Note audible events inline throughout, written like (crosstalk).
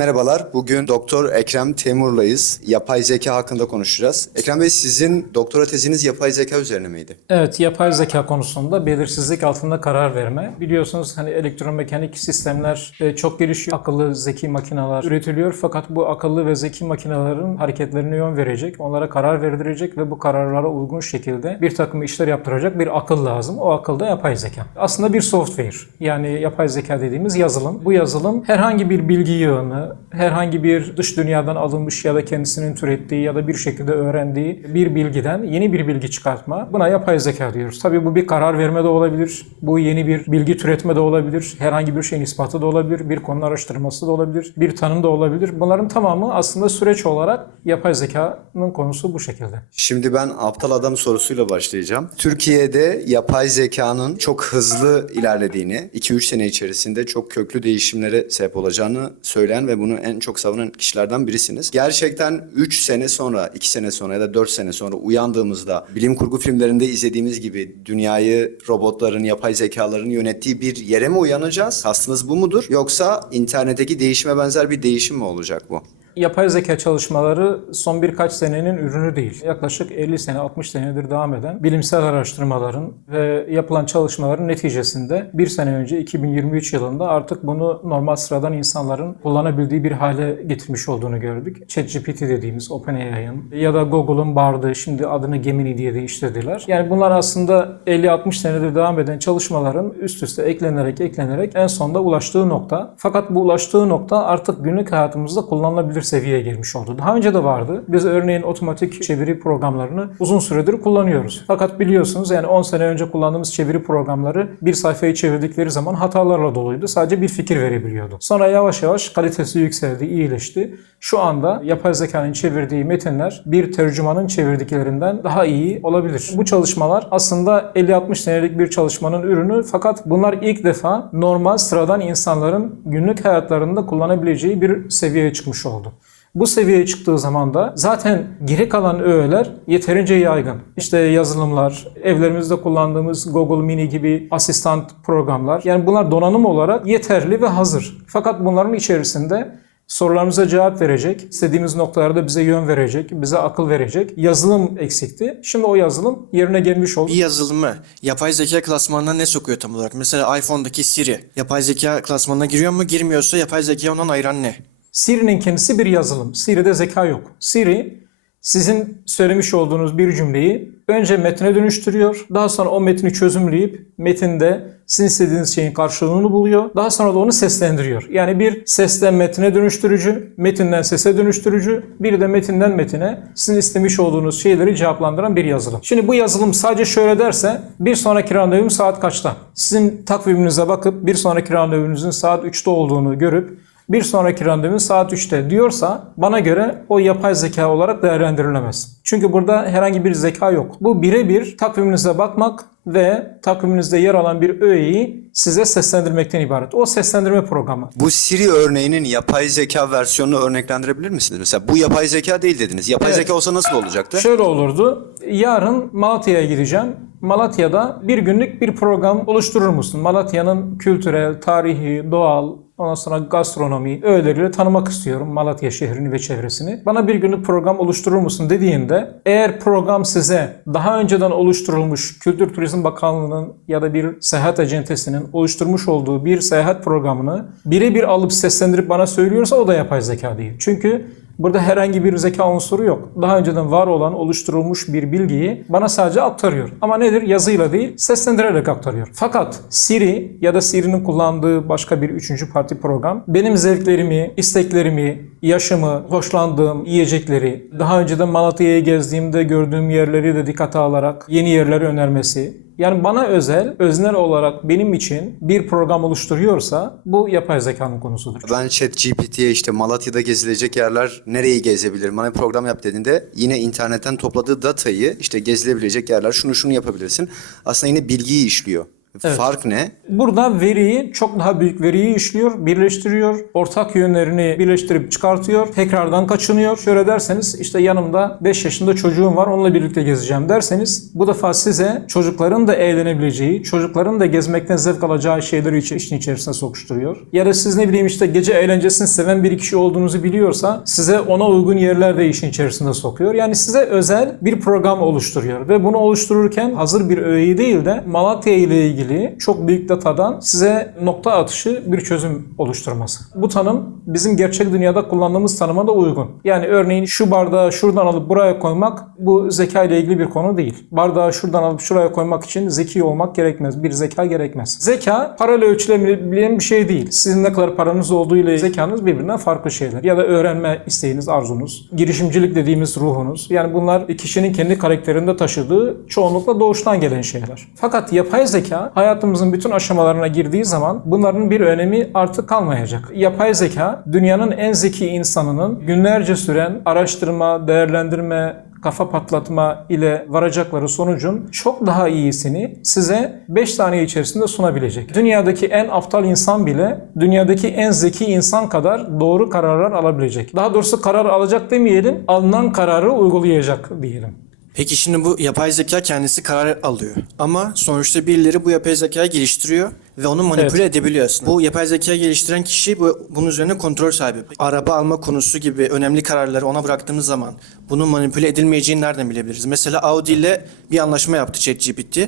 Merhabalar. Bugün Doktor Ekrem Temur'layız. Yapay zeka hakkında konuşacağız. Ekrem Bey sizin doktora teziniz yapay zeka üzerine miydi? Evet, yapay zeka konusunda belirsizlik altında karar verme. Biliyorsunuz hani elektromekanik sistemler e, çok gelişiyor. Akıllı zeki makineler üretiliyor fakat bu akıllı ve zeki makinelerin hareketlerine yön verecek, onlara karar verdirecek ve bu kararlara uygun şekilde bir takım işler yaptıracak bir akıl lazım. O akıl da yapay zeka. Aslında bir software. Yani yapay zeka dediğimiz yazılım. Bu yazılım herhangi bir bilgi yığını, herhangi bir dış dünyadan alınmış ya da kendisinin türettiği ya da bir şekilde öğrendiği bir bilgiden yeni bir bilgi çıkartma. Buna yapay zeka diyoruz. Tabii bu bir karar verme de olabilir. Bu yeni bir bilgi türetme de olabilir. Herhangi bir şeyin ispatı da olabilir. Bir konunun araştırması da olabilir. Bir tanım da olabilir. Bunların tamamı aslında süreç olarak yapay zekanın konusu bu şekilde. Şimdi ben aptal adam sorusuyla başlayacağım. Türkiye'de yapay zekanın çok hızlı ilerlediğini, 2-3 sene içerisinde çok köklü değişimlere sebep olacağını söyleyen ve bunu en çok savunan kişilerden birisiniz. Gerçekten 3 sene sonra, 2 sene sonra ya da 4 sene sonra uyandığımızda bilim kurgu filmlerinde izlediğimiz gibi dünyayı robotların, yapay zekaların yönettiği bir yere mi uyanacağız? Kastınız bu mudur? Yoksa internetteki değişime benzer bir değişim mi olacak bu? Yapay zeka çalışmaları son birkaç senenin ürünü değil. Yaklaşık 50 sene, 60 senedir devam eden bilimsel araştırmaların ve yapılan çalışmaların neticesinde bir sene önce 2023 yılında artık bunu normal sıradan insanların kullanabildiği bir hale getirmiş olduğunu gördük. ChatGPT dediğimiz OpenAI'ın ya da Google'un Bard'ı şimdi adını Gemini diye değiştirdiler. Yani bunlar aslında 50-60 senedir devam eden çalışmaların üst üste eklenerek eklenerek en sonunda ulaştığı nokta. Fakat bu ulaştığı nokta artık günlük hayatımızda kullanılabilir seviyeye gelmiş oldu. Daha önce de vardı. Biz örneğin otomatik çeviri programlarını uzun süredir kullanıyoruz. Fakat biliyorsunuz yani 10 sene önce kullandığımız çeviri programları bir sayfayı çevirdikleri zaman hatalarla doluydu. Sadece bir fikir verebiliyordu. Sonra yavaş yavaş kalitesi yükseldi, iyileşti. Şu anda yapay zekanın çevirdiği metinler bir tercümanın çevirdiklerinden daha iyi olabilir. Bu çalışmalar aslında 50-60 senelik bir çalışmanın ürünü fakat bunlar ilk defa normal sıradan insanların günlük hayatlarında kullanabileceği bir seviyeye çıkmış oldu. Bu seviyeye çıktığı zaman da zaten geri kalan öğeler yeterince yaygın. İşte yazılımlar, evlerimizde kullandığımız Google Mini gibi asistan programlar. Yani bunlar donanım olarak yeterli ve hazır. Fakat bunların içerisinde sorularımıza cevap verecek, istediğimiz noktalarda bize yön verecek, bize akıl verecek yazılım eksikti. Şimdi o yazılım yerine gelmiş oldu. Bir yazılımı yapay zeka klasmanına ne sokuyor tam olarak? Mesela iPhone'daki Siri yapay zeka klasmanına giriyor mu? Girmiyorsa yapay zeka ondan ayıran ne? Siri'nin kendisi bir yazılım. Siri'de zeka yok. Siri sizin söylemiş olduğunuz bir cümleyi önce metne dönüştürüyor. Daha sonra o metni çözümleyip metinde sizin istediğiniz şeyin karşılığını buluyor. Daha sonra da onu seslendiriyor. Yani bir sesten metne dönüştürücü, metinden sese dönüştürücü, bir de metinden metine sizin istemiş olduğunuz şeyleri cevaplandıran bir yazılım. Şimdi bu yazılım sadece şöyle derse bir sonraki randevum saat kaçta? Sizin takviminize bakıp bir sonraki randevunuzun saat 3'te olduğunu görüp bir sonraki randevun saat 3'te diyorsa bana göre o yapay zeka olarak değerlendirilemez. Çünkü burada herhangi bir zeka yok. Bu birebir takviminize bakmak ve takviminizde yer alan bir öğeyi size seslendirmekten ibaret. O seslendirme programı. Bu Siri örneğinin yapay zeka versiyonunu örneklendirebilir misiniz? Mesela bu yapay zeka değil dediniz. Yapay Evet. zeka olsa nasıl olacaktı? Şöyle olurdu. Yarın Malatya'ya gideceğim. Malatya'da bir günlük bir program oluşturur musun? Malatya'nın kültürel, tarihi, doğal, ondan sonra gastronomi öğeleriyle tanımak istiyorum Malatya şehrini ve çevresini. Bana bir günlük program oluşturur musun dediğinde eğer program size daha önceden oluşturulmuş Kültür Turizm Bakanlığı'nın ya da bir seyahat acentesinin oluşturmuş olduğu bir seyahat programını birebir alıp seslendirip bana söylüyorsa o da yapay zeka değil. Çünkü Burada herhangi bir zeka unsuru yok. Daha önceden var olan oluşturulmuş bir bilgiyi bana sadece aktarıyor. Ama nedir? Yazıyla değil, seslendirerek aktarıyor. Fakat Siri ya da Siri'nin kullandığı başka bir üçüncü parti program benim zevklerimi, isteklerimi, yaşımı, hoşlandığım yiyecekleri, daha önceden Malatya'ya gezdiğimde gördüğüm yerleri de dikkate alarak yeni yerleri önermesi, yani bana özel, öznel olarak benim için bir program oluşturuyorsa bu yapay zekanın konusudur. Ben ChatGPT'ye işte Malatya'da gezilecek yerler nereyi gezebilirim? Bana bir program yap dediğinde yine internetten topladığı datayı işte gezilebilecek yerler şunu şunu yapabilirsin. Aslında yine bilgiyi işliyor. Evet. Fark ne? Burada veriyi çok daha büyük veriyi işliyor, birleştiriyor, ortak yönlerini birleştirip çıkartıyor, tekrardan kaçınıyor. Şöyle derseniz işte yanımda 5 yaşında çocuğum var onunla birlikte gezeceğim derseniz bu defa size çocukların da eğlenebileceği, çocukların da gezmekten zevk alacağı şeyleri içi- işin içerisine sokuşturuyor. Ya da siz ne bileyim işte gece eğlencesini seven bir kişi olduğunuzu biliyorsa size ona uygun yerler de işin içerisinde sokuyor. Yani size özel bir program oluşturuyor ve bunu oluştururken hazır bir öğeyi değil de Malatya ile ilgili çok büyük datadan size nokta atışı bir çözüm oluşturması. Bu tanım bizim gerçek dünyada kullandığımız tanıma da uygun. Yani örneğin şu bardağı şuradan alıp buraya koymak bu zeka ile ilgili bir konu değil. Bardağı şuradan alıp şuraya koymak için zeki olmak gerekmez. Bir zeka gerekmez. Zeka parayla ölçülebilen bir şey değil. Sizin ne kadar paranız olduğu ile zekanız birbirinden farklı şeyler. Ya da öğrenme isteğiniz, arzunuz, girişimcilik dediğimiz ruhunuz. Yani bunlar kişinin kendi karakterinde taşıdığı çoğunlukla doğuştan gelen şeyler. Fakat yapay zeka hayatımızın bütün aşamalarına girdiği zaman bunların bir önemi artık kalmayacak. Yapay zeka dünyanın en zeki insanının günlerce süren araştırma, değerlendirme, kafa patlatma ile varacakları sonucun çok daha iyisini size 5 saniye içerisinde sunabilecek. Dünyadaki en aptal insan bile dünyadaki en zeki insan kadar doğru kararlar alabilecek. Daha doğrusu karar alacak demeyelim, alınan kararı uygulayacak diyelim. Peki şimdi bu yapay zeka kendisi karar alıyor. Ama sonuçta birileri bu yapay zekayı geliştiriyor ve onu manipüle edebiliyor aslında. Bu yapay zekayı geliştiren kişi bu, bunun üzerine kontrol sahibi. Araba alma konusu gibi önemli kararları ona bıraktığımız zaman bunun manipüle edilmeyeceğini nereden bilebiliriz? Mesela Audi ile bir anlaşma yaptı ChatGPT.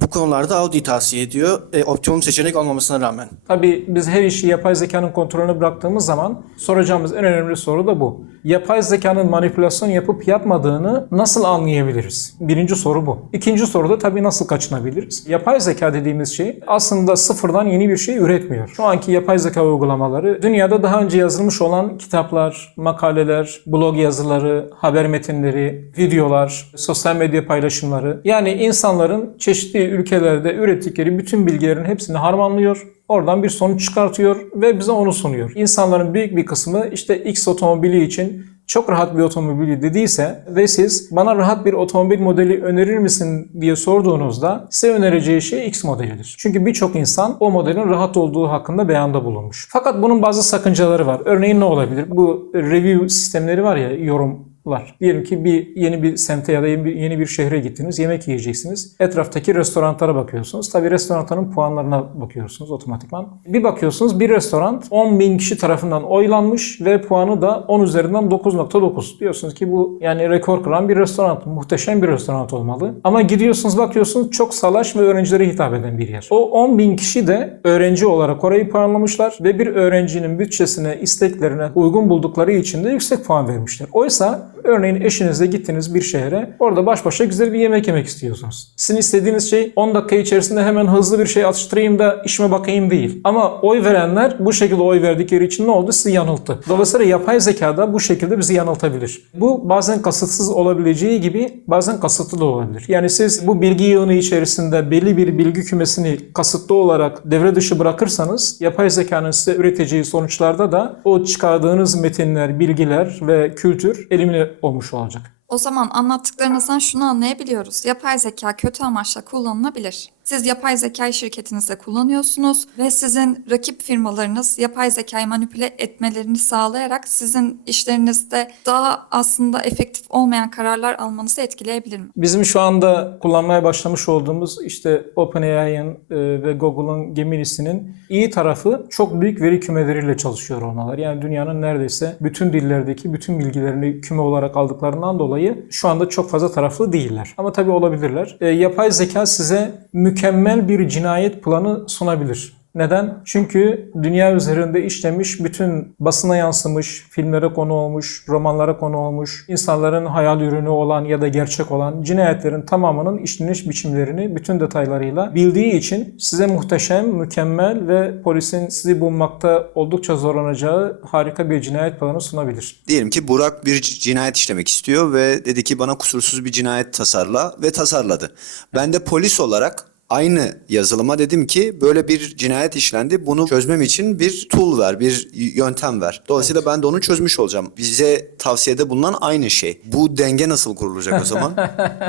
Bu konularda Audi'yi tavsiye ediyor. E, optimum seçenek olmamasına rağmen. Tabii biz her işi yapay zekanın kontrolüne bıraktığımız zaman soracağımız en önemli soru da bu. Yapay zekanın manipülasyon yapıp yapmadığını nasıl anlayabiliriz? Birinci soru bu. İkinci soru da tabii nasıl kaçınabiliriz? Yapay zeka dediğimiz şey aslında sıfırdan yeni bir şey üretmiyor. Şu anki yapay zeka uygulamaları dünyada daha önce yazılmış olan kitaplar, makaleler, blog yazıları, haber metinleri, videolar, sosyal medya paylaşımları yani insanların çeşitli ülkelerde ürettikleri bütün bilgilerin hepsini harmanlıyor Oradan bir sonuç çıkartıyor ve bize onu sunuyor. İnsanların büyük bir kısmı işte X otomobili için çok rahat bir otomobili dediyse ve siz bana rahat bir otomobil modeli önerir misin diye sorduğunuzda size önereceği şey X modelidir. Çünkü birçok insan o modelin rahat olduğu hakkında beyanda bulunmuş. Fakat bunun bazı sakıncaları var. Örneğin ne olabilir? Bu review sistemleri var ya yorum var. Diyelim ki bir yeni bir semte ya da yeni bir, yeni şehre gittiniz, yemek yiyeceksiniz. Etraftaki restoranlara bakıyorsunuz. Tabii restoranların puanlarına bakıyorsunuz otomatikman. Bir bakıyorsunuz bir restoran 10 bin kişi tarafından oylanmış ve puanı da 10 üzerinden 9.9. Diyorsunuz ki bu yani rekor kıran bir restoran. Muhteşem bir restoran olmalı. Ama gidiyorsunuz bakıyorsunuz çok salaş ve öğrencilere hitap eden bir yer. O 10 bin kişi de öğrenci olarak orayı puanlamışlar ve bir öğrencinin bütçesine, isteklerine uygun buldukları için de yüksek puan vermişler. Oysa Örneğin eşinizle gittiniz bir şehre. Orada baş başa güzel bir yemek yemek istiyorsunuz. Sizin istediğiniz şey 10 dakika içerisinde hemen hızlı bir şey atıştırayım da işime bakayım değil. Ama oy verenler bu şekilde oy verdikleri için ne oldu? Sizi yanılttı. Dolayısıyla yapay zeka da bu şekilde bizi yanıltabilir. Bu bazen kasıtsız olabileceği gibi bazen kasıtlı da olabilir. Yani siz bu bilgi yığını içerisinde belli bir bilgi kümesini kasıtlı olarak devre dışı bırakırsanız yapay zekanın size üreteceği sonuçlarda da o çıkardığınız metinler, bilgiler ve kültür elimine olmuş olacak. O zaman anlattıklarınızdan şunu anlayabiliyoruz. Yapay zeka kötü amaçla kullanılabilir. Siz yapay zeka şirketinizde kullanıyorsunuz ve sizin rakip firmalarınız yapay zekayı manipüle etmelerini sağlayarak sizin işlerinizde daha aslında efektif olmayan kararlar almanızı etkileyebilir mi? Bizim şu anda kullanmaya başlamış olduğumuz işte OpenAI'ın e, ve Google'ın Gemini'sinin iyi tarafı çok büyük veri kümeleriyle çalışıyor olmaları. Yani dünyanın neredeyse bütün dillerdeki bütün bilgilerini küme olarak aldıklarından dolayı şu anda çok fazla taraflı değiller. Ama tabii olabilirler. E, yapay zeka size mükemmel bir cinayet planı sunabilir. Neden? Çünkü dünya üzerinde işlemiş bütün basına yansımış, filmlere konu olmuş, romanlara konu olmuş, insanların hayal ürünü olan ya da gerçek olan cinayetlerin tamamının işleniş biçimlerini bütün detaylarıyla bildiği için size muhteşem, mükemmel ve polisin sizi bulmakta oldukça zorlanacağı harika bir cinayet planı sunabilir. Diyelim ki Burak bir cinayet işlemek istiyor ve dedi ki bana kusursuz bir cinayet tasarla ve tasarladı. Ben de polis olarak aynı yazılıma dedim ki böyle bir cinayet işlendi. Bunu çözmem için bir tool ver, bir yöntem ver. Dolayısıyla ben de onu çözmüş olacağım. Bize tavsiyede bulunan aynı şey. Bu denge nasıl kurulacak o zaman?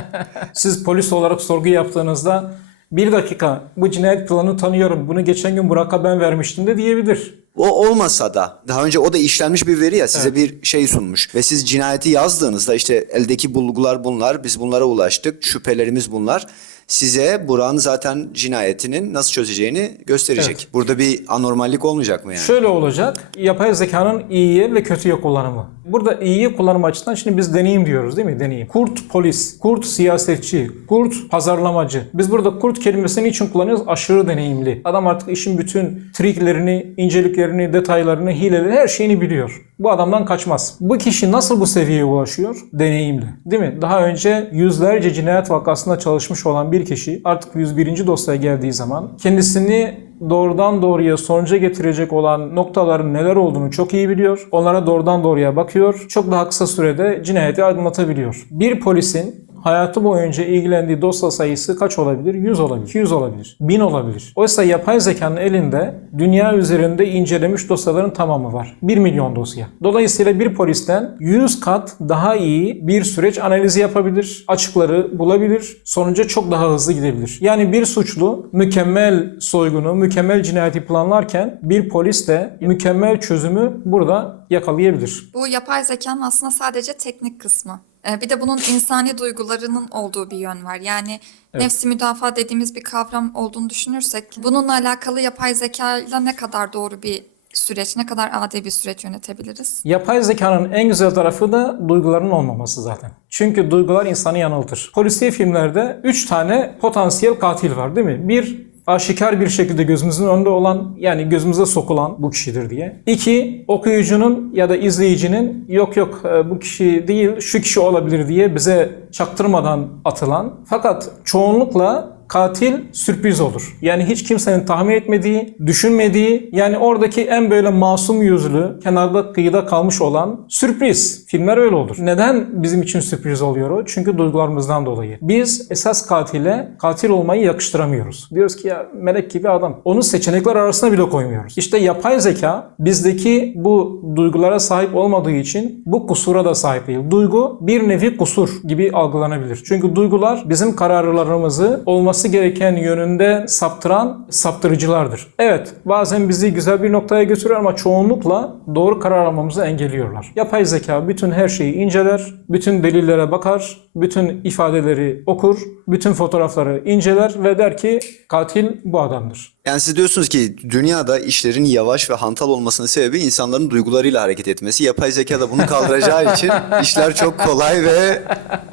(laughs) Siz polis olarak sorgu yaptığınızda bir dakika bu cinayet planını tanıyorum. Bunu geçen gün Burak'a ben vermiştim de diyebilir. O olmasa da daha önce o da işlenmiş bir veri ya size bir şey sunmuş ve siz cinayeti yazdığınızda işte eldeki bulgular bunlar biz bunlara ulaştık şüphelerimiz bunlar size Burak'ın zaten cinayetinin nasıl çözeceğini gösterecek. Evet. Burada bir anormallik olmayacak mı yani? Şöyle olacak. Yapay zekanın iyiye ve kötüye kullanımı. Burada iyiye kullanım açısından şimdi biz deneyim diyoruz değil mi? Deneyim. Kurt polis, kurt siyasetçi, kurt pazarlamacı. Biz burada kurt kelimesini için kullanıyoruz? Aşırı deneyimli. Adam artık işin bütün triklerini, inceliklerini, detaylarını, hileleri, her şeyini biliyor. Bu adamdan kaçmaz. Bu kişi nasıl bu seviyeye ulaşıyor? Deneyimli. Değil mi? Daha önce yüzlerce cinayet vakasında çalışmış olan bir kişi artık 101. dosyaya geldiği zaman kendisini doğrudan doğruya sonuca getirecek olan noktaların neler olduğunu çok iyi biliyor. Onlara doğrudan doğruya bakıyor. Çok daha kısa sürede cinayeti aydınlatabiliyor. Bir polisin hayatı boyunca ilgilendiği dosya sayısı kaç olabilir? 100 olabilir, 200 olabilir, 1000 olabilir. Oysa yapay zekanın elinde dünya üzerinde incelemiş dosyaların tamamı var. 1 milyon dosya. Dolayısıyla bir polisten 100 kat daha iyi bir süreç analizi yapabilir, açıkları bulabilir, sonuca çok daha hızlı gidebilir. Yani bir suçlu mükemmel soygunu, mükemmel cinayeti planlarken bir polis de mükemmel çözümü burada yakalayabilir. Bu yapay zekanın aslında sadece teknik kısmı. Ee, Bir de bunun insani duygularının olduğu bir yön var. Yani nefsi müdafaa dediğimiz bir kavram olduğunu düşünürsek bununla alakalı yapay zeka ile ne kadar doğru bir süreç, ne kadar adil bir süreç yönetebiliriz? Yapay zekanın en güzel tarafı da duyguların olmaması zaten. Çünkü duygular insanı yanıltır. Polisiye filmlerde 3 tane potansiyel katil var değil mi? Bir aşikar bir şekilde gözümüzün önünde olan yani gözümüze sokulan bu kişidir diye. İki okuyucunun ya da izleyicinin yok yok e, bu kişi değil şu kişi olabilir diye bize çaktırmadan atılan fakat çoğunlukla katil sürpriz olur. Yani hiç kimsenin tahmin etmediği, düşünmediği, yani oradaki en böyle masum yüzlü, kenarda kıyıda kalmış olan sürpriz. Filmler öyle olur. Neden bizim için sürpriz oluyor o? Çünkü duygularımızdan dolayı. Biz esas katile katil olmayı yakıştıramıyoruz. Diyoruz ki ya melek gibi adam. Onu seçenekler arasına bile koymuyoruz. İşte yapay zeka bizdeki bu duygulara sahip olmadığı için bu kusura da sahip değil. Duygu bir nevi kusur gibi algılanabilir. Çünkü duygular bizim kararlarımızı olması gereken yönünde saptıran saptırıcılardır. Evet bazen bizi güzel bir noktaya götürüyor ama çoğunlukla doğru karar almamızı engelliyorlar. Yapay zeka bütün her şeyi inceler, bütün delillere bakar, bütün ifadeleri okur, bütün fotoğrafları inceler ve der ki katil bu adamdır. Yani siz diyorsunuz ki dünyada işlerin yavaş ve hantal olmasının sebebi insanların duygularıyla hareket etmesi. Yapay zeka da bunu kaldıracağı için (laughs) işler çok kolay ve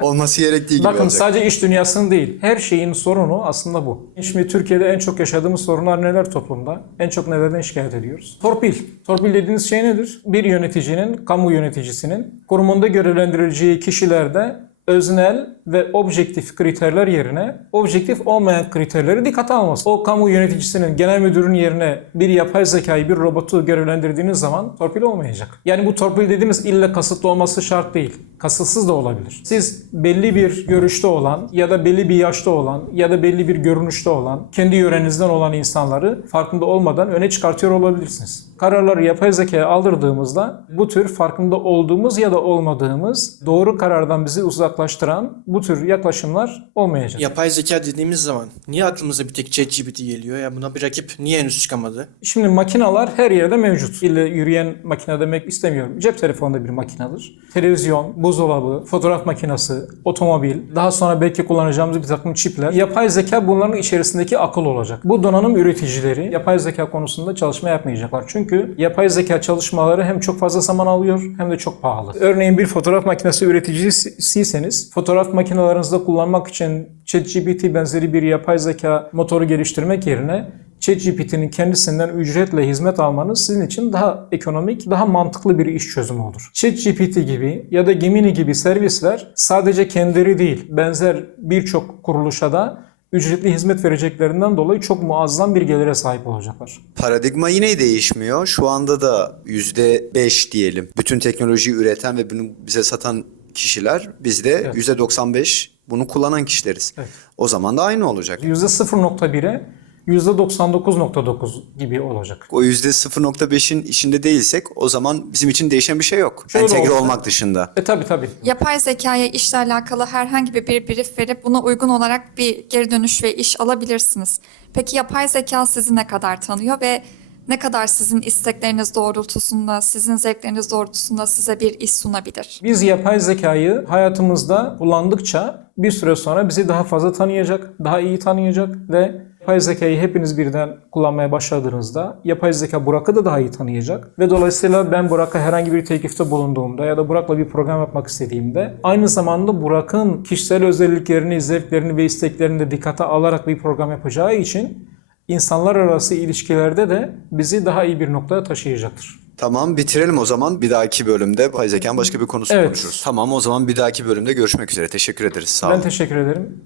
olması gerektiği gibi Bakın olacak. sadece iş dünyasının değil, her şeyin sorunu aslında bu. Şimdi Türkiye'de en çok yaşadığımız sorunlar neler toplumda? En çok nelerden şikayet ediyoruz? Torpil. Torpil dediğiniz şey nedir? Bir yöneticinin, kamu yöneticisinin kurumunda görevlendirileceği kişilerde öznel ve objektif kriterler yerine objektif olmayan kriterleri dikkate alması. O kamu yöneticisinin genel müdürün yerine bir yapay zekayı, bir robotu görevlendirdiğiniz zaman torpil olmayacak. Yani bu torpil dediğimiz illa kasıtlı olması şart değil. Kasıtsız da olabilir. Siz belli bir görüşte olan ya da belli bir yaşta olan ya da belli bir görünüşte olan, kendi yörenizden olan insanları farkında olmadan öne çıkartıyor olabilirsiniz. Kararları yapay zekaya aldırdığımızda bu tür farkında olduğumuz ya da olmadığımız doğru karardan bizi uzaklaştıran bu tür yaklaşımlar olmayacak. Yapay zeka dediğimiz zaman niye aklımıza bir tek ChatGPT geliyor? Ya buna bir rakip niye henüz çıkamadı? Şimdi makineler her yerde mevcut. İlle yürüyen makine demek istemiyorum. Cep telefonu da bir makinedir. Televizyon, buzdolabı, fotoğraf makinesi, otomobil, daha sonra belki kullanacağımız bir takım çipler. Yapay zeka bunların içerisindeki akıl olacak. Bu donanım üreticileri yapay zeka konusunda çalışma yapmayacaklar. Çünkü yapay zeka çalışmaları hem çok fazla zaman alıyor hem de çok pahalı. Örneğin bir fotoğraf makinesi üreticisiyseniz fotoğraf makinelerinizde kullanmak için ChatGPT benzeri bir yapay zeka motoru geliştirmek yerine ChatGPT'nin kendisinden ücretle hizmet almanız sizin için daha ekonomik, daha mantıklı bir iş çözümü olur. ChatGPT gibi ya da Gemini gibi servisler sadece kendileri değil, benzer birçok kuruluşa da ücretli hizmet vereceklerinden dolayı çok muazzam bir gelire sahip olacaklar. Paradigma yine değişmiyor. Şu anda da yüzde beş diyelim. Bütün teknolojiyi üreten ve bunu bize satan kişiler biz de yüzde 95 bunu kullanan kişileriz. Evet. O zaman da aynı olacak. %0.1'e %99.9 gibi olacak. O %0.5'in içinde değilsek o zaman bizim için değişen bir şey yok. Şöyle Entegre olsa- olmak dışında. E tabi tabi. Yapay zekaya işle alakalı herhangi bir brief verip buna uygun olarak bir geri dönüş ve iş alabilirsiniz. Peki yapay zeka sizi ne kadar tanıyor ve ne kadar sizin istekleriniz doğrultusunda, sizin zevkleriniz doğrultusunda size bir iş sunabilir? Biz yapay zekayı hayatımızda kullandıkça bir süre sonra bizi daha fazla tanıyacak, daha iyi tanıyacak ve yapay zekayı hepiniz birden kullanmaya başladığınızda yapay zeka Burak'ı da daha iyi tanıyacak ve dolayısıyla ben Burak'a herhangi bir teklifte bulunduğumda ya da Burak'la bir program yapmak istediğimde aynı zamanda Burak'ın kişisel özelliklerini, zevklerini ve isteklerini de dikkate alarak bir program yapacağı için insanlar arası ilişkilerde de bizi daha iyi bir noktaya taşıyacaktır. Tamam bitirelim o zaman. Bir dahaki bölümde zekanın başka bir konusunu Evet. konuşuruz. Tamam o zaman bir dahaki bölümde görüşmek üzere. Teşekkür ederiz. Sağ olun. Ben teşekkür ederim.